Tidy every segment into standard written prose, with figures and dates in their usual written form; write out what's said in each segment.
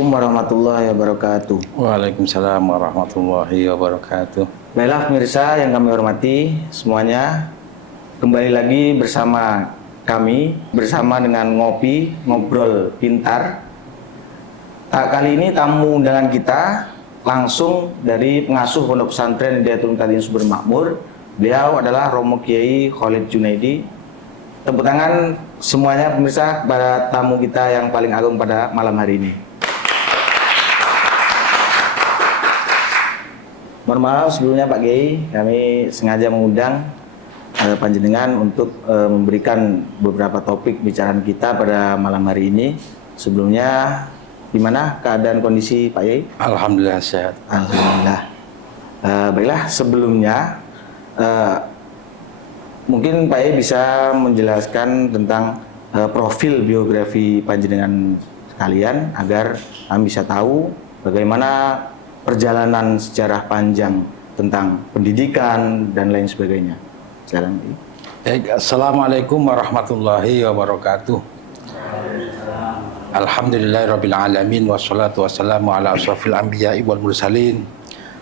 Assalamualaikum warahmatullahi wabarakatuh. Waalaikumsalam warahmatullahi wabarakatuh. Baiklah pemirsa yang kami hormati semuanya, kembali lagi bersama kami dengan Ngobrol Pintar. Kali ini tamu undangan kita langsung dari pengasuh Pondok Pesantren Hidayatul Muqtadiin Subur Makmur. Beliau adalah Romo Kiai Khalid Junaidi. Tepuk tangan semuanya pemirsa pada tamu kita yang paling agung pada malam hari ini. Mohon maaf sebelumnya Pak Kiai, kami sengaja mengundang panjenengan untuk memberikan beberapa topik bicaraan kita pada malam hari ini. Sebelumnya, gimana keadaan kondisi Pak Kiai? Alhamdulillah sehat. Alhamdulillah. Baiklah, sebelumnya mungkin Pak Kiai bisa menjelaskan tentang profil biografi panjenengan sekalian agar kami bisa tahu bagaimana perjalanan sejarah panjang tentang pendidikan dan lain sebagainya. Silakan. Assalamualaikum warahmatullahi wabarakatuh. Alhamdulillahirabbil alamin wassalatu wassalamu ala asyrofil anbiya'i wal mursalin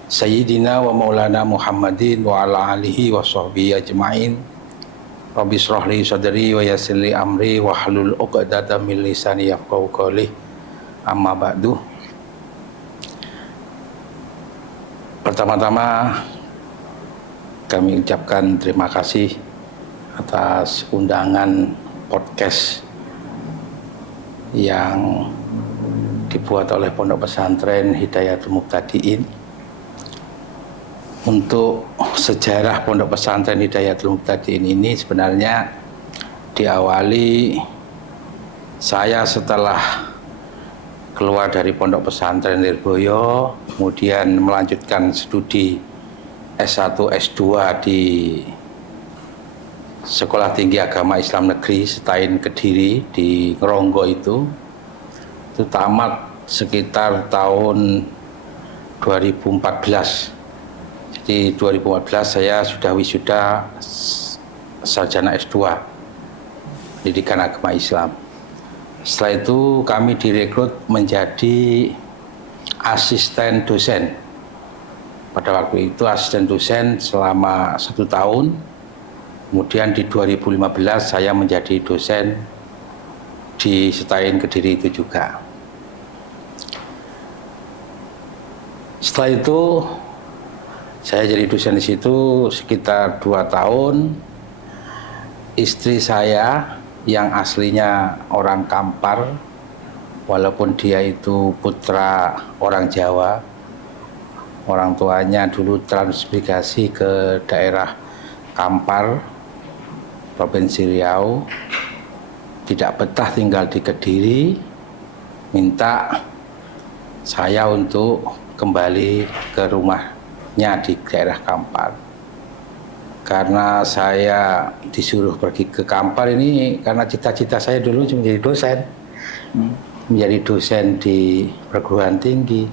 sayyidina wa maulana Muhammadin wa ala alihi wa sahbihi ajma'in. Rabbi shrah li sadri wa yassir li amri wa hlul 'uqdatam min lisani yafqahu qawli. Amma ba'du. Pertama-tama kami ucapkan terima kasih atas undangan podcast yang dibuat oleh Pondok Pesantren Hidayatul Muqtadiin. Untuk sejarah Pondok Pesantren Hidayatul Muqtadiin ini sebenarnya diawali saya setelah keluar dari Pondok Pesantren Lirboyo, kemudian melanjutkan studi S1, S2 di Sekolah Tinggi Agama Islam Negeri Setain Kediri di Ngeronggo itu tamat sekitar tahun 2014. Jadi 2014 saya sudah wisuda sarjana S2 Pendidikan Agama Islam. Setelah itu kami direkrut menjadi asisten dosen. Pada waktu itu asisten dosen selama 1 tahun. Kemudian di 2015 saya menjadi dosen di Setain Kediri itu juga. Setelah itu saya jadi dosen di situ sekitar 2 tahun. Istri saya yang aslinya orang Kampar, walaupun dia itu putra orang Jawa, orang tuanya dulu transmigrasi ke daerah Kampar, Provinsi Riau, tidak betah tinggal di Kediri, minta saya untuk kembali ke rumahnya di daerah Kampar. Karena saya disuruh pergi ke Kampar ini karena cita-cita saya dulu menjadi dosen. Menjadi dosen di perguruan tinggi.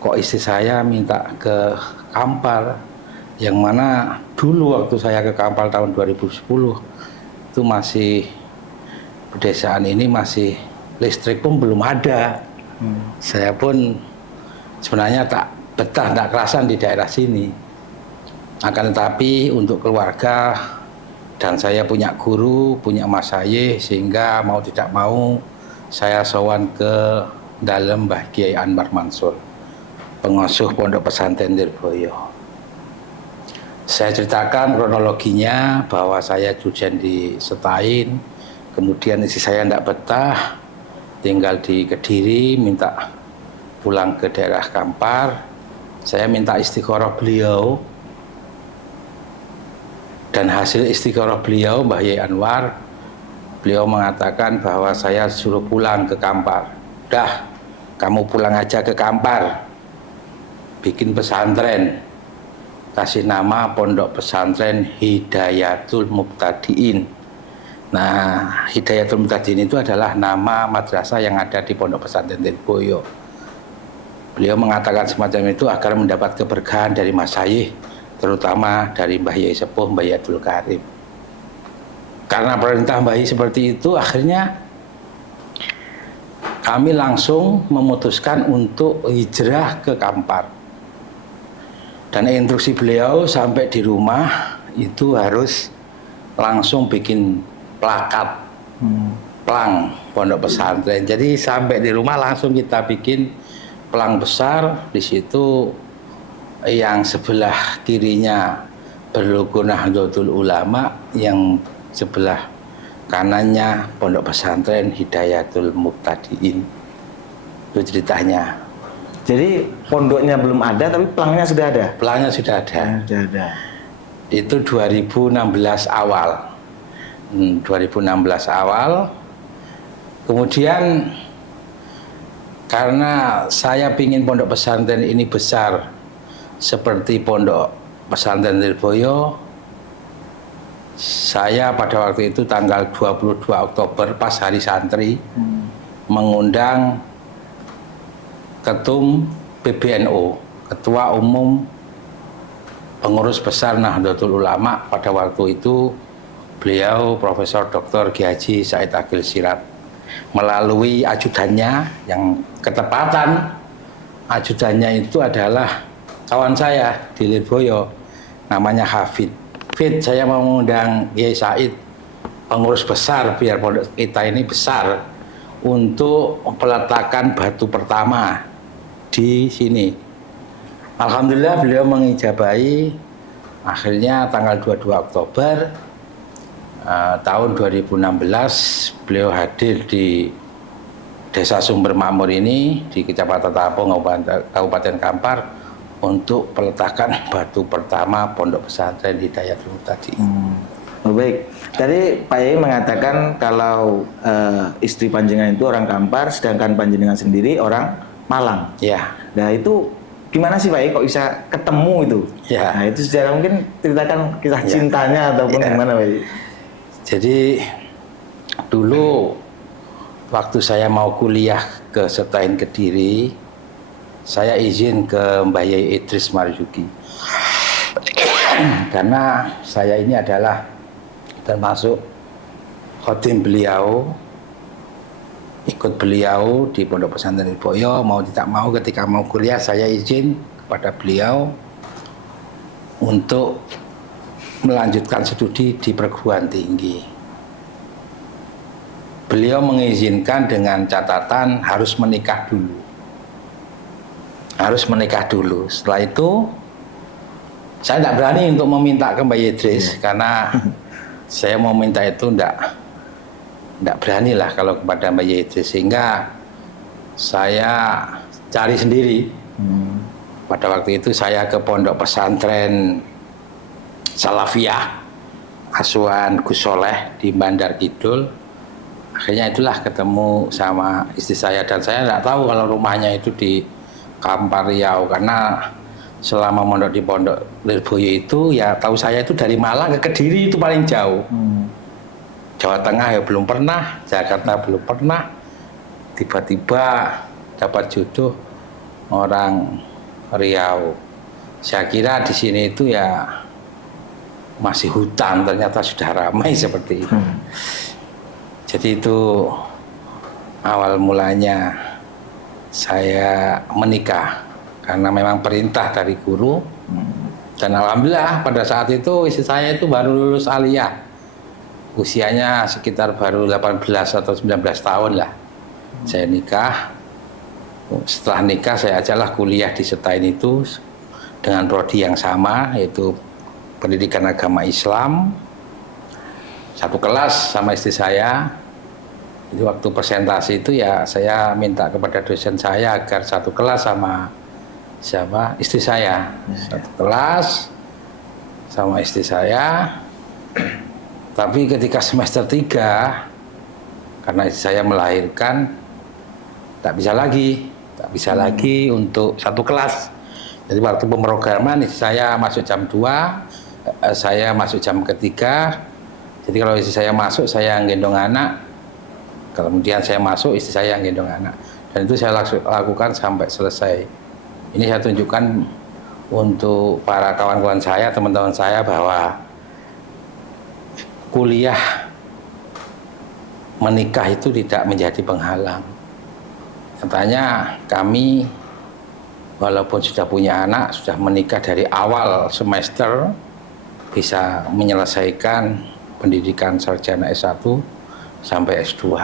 Kok istri saya minta ke Kampar, yang mana dulu waktu saya ke Kampar tahun 2010 itu masih pedesaan ini masih listrik pun belum ada. Saya pun sebenarnya tak betah, tak kerasan di daerah sini. Akan tetapi untuk keluarga dan saya punya guru, punya Mas Haye, sehingga mau tidak mau saya sowan ke dalam Mbah Kiai Anwar Mansur, pengasuh Pondok Pesantren Lirboyo. Saya ceritakan kronologinya bahwa saya dosen di Setain, kemudian istri saya tidak betah, tinggal di Kediri, minta pulang ke daerah Kampar. Saya minta istikharah beliau, dan hasil istikharah beliau, Mbah Kiai Anwar, beliau mengatakan bahwa saya suruh pulang ke Kampar. Dah, kamu pulang aja ke Kampar, bikin pesantren, kasih nama Pondok Pesantren Hidayatul Muqtadiin. Nah, Hidayatul Muqtadiin itu adalah nama madrasah yang ada di Pondok Pesantren Lirboyo. Beliau mengatakan semacam itu agar mendapat keberkahan dari Mas Haye, terutama dari Mbah Yai Sepuh, Mbah Yai Abdul Karim. Karena perintah Mbah Yai seperti itu, akhirnya kami langsung memutuskan untuk hijrah ke Kampar. Dan instruksi beliau sampai di rumah itu harus langsung bikin plakat, plang pondok pesantren. Jadi sampai di rumah langsung kita bikin plang besar. Di situ yang sebelah kirinya berlogo Nahdlatul Ulama, yang sebelah kanannya pondok pesantren Hidayatul Muqtadiin. Itu ceritanya. Jadi pondoknya belum ada tapi pelangnya sudah ada. Pelangnya sudah ada. Sudah ada. Itu 2016 awal. 2016 awal. Kemudian karena saya pingin pondok pesantren ini besar seperti pondok pesantren Lirboyo, saya pada waktu itu tanggal 22 Oktober pas hari santri mengundang Ketum PBNU, Ketua Umum Pengurus Besar Nahdlatul Ulama pada waktu itu beliau Profesor Dr. Kiai Haji Said Agil Siraj, melalui ajudannya yang ketepatan ajudannya itu adalah kawan saya di Lirboyo namanya Hafid. Fit, saya mau mengundang Kiai Said, pengurus besar biar pondok kita ini besar, untuk peletakan batu pertama di sini. Alhamdulillah beliau mengijabahi. Akhirnya tanggal 22 Oktober tahun 2016 beliau hadir di Desa Sumber Makmur ini di Kecamatan Tapung, Kabupaten Kampar, untuk peletakan batu pertama pondok pesantren Hidayatul Muqtadiin. Baik, tadi Pak Yai mengatakan kalau istri panjenengan itu orang Kampar, sedangkan panjenengan sendiri orang Malang. Ya. Nah itu gimana sih Pak Yai kok bisa ketemu itu? Ya. Nah itu secara mungkin ceritakan kisah cintanya ataupun gimana Pak Yai? Jadi dulu waktu saya mau kuliah ke Setain Kediri, saya izin ke Mbah Yai Idris Marzuki karena saya ini adalah termasuk khotim beliau, ikut beliau di Pondok Pesantren Lirboyo. Mau tidak mau ketika mau kuliah saya izin kepada beliau untuk melanjutkan studi di perguruan tinggi. Beliau mengizinkan dengan catatan harus menikah dulu. Harus menikah dulu. Setelah itu saya tidak berani untuk meminta ke Mbak Idris karena saya mau minta itu tidak berani lah kalau kepada Mbak Idris, sehingga saya cari sendiri. Pada waktu itu saya ke pondok pesantren Salafiyah Asuhan Gus Soleh di Bandar Kidul. Akhirnya itulah ketemu sama istri saya, dan saya tidak tahu kalau rumahnya itu di Kampar Riau, karena selama mondok di Pondok Lirboyo itu ya tahu saya itu dari Malang ke Kediri itu paling jauh. Jawa Tengah ya belum pernah, Jakarta belum pernah. Tiba-tiba dapat jodoh orang Riau. Saya kira di sini itu ya masih hutan, ternyata sudah ramai seperti itu. Jadi itu awal mulanya saya menikah karena memang perintah dari guru. Dan alhamdulillah pada saat itu istri saya itu baru lulus aliyah, usianya sekitar baru 18 atau 19 tahun lah. Saya nikah. Setelah nikah saya ajalah kuliah di Setain itu dengan prodi yang sama, yaitu pendidikan agama Islam. Satu kelas sama istri saya. Jadi waktu presentasi itu ya saya minta kepada dosen saya agar satu kelas sama siapa? Istri saya. Satu kelas sama istri saya. Tapi ketika semester 3 karena istri saya melahirkan, tak bisa lagi untuk satu kelas. Jadi waktu pemrograman istri saya masuk jam 2, saya masuk jam ketiga. Jadi kalau istri saya masuk saya gendong anak, kemudian saya masuk istri saya yang gendong anak, dan itu saya lakukan sampai selesai. Ini saya tunjukkan untuk para kawan-kawan saya, teman-teman saya, bahwa kuliah menikah itu tidak menjadi penghalang. Nyatanya kami walaupun sudah punya anak, sudah menikah dari awal semester, bisa menyelesaikan pendidikan sarjana S1 sampai S2.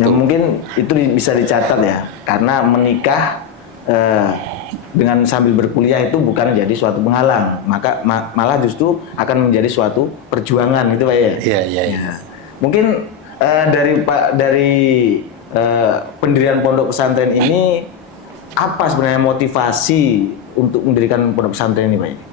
Ya, mungkin itu bisa dicatat ya, karena menikah dengan sambil berkuliah itu bukan menjadi suatu penghalang, maka malah justru akan menjadi suatu perjuangan, gitu Pak ya. Iya, iya, iya. Mungkin dari pendirian pondok pesantren ini, apa sebenarnya motivasi untuk mendirikan pondok pesantren ini Pak?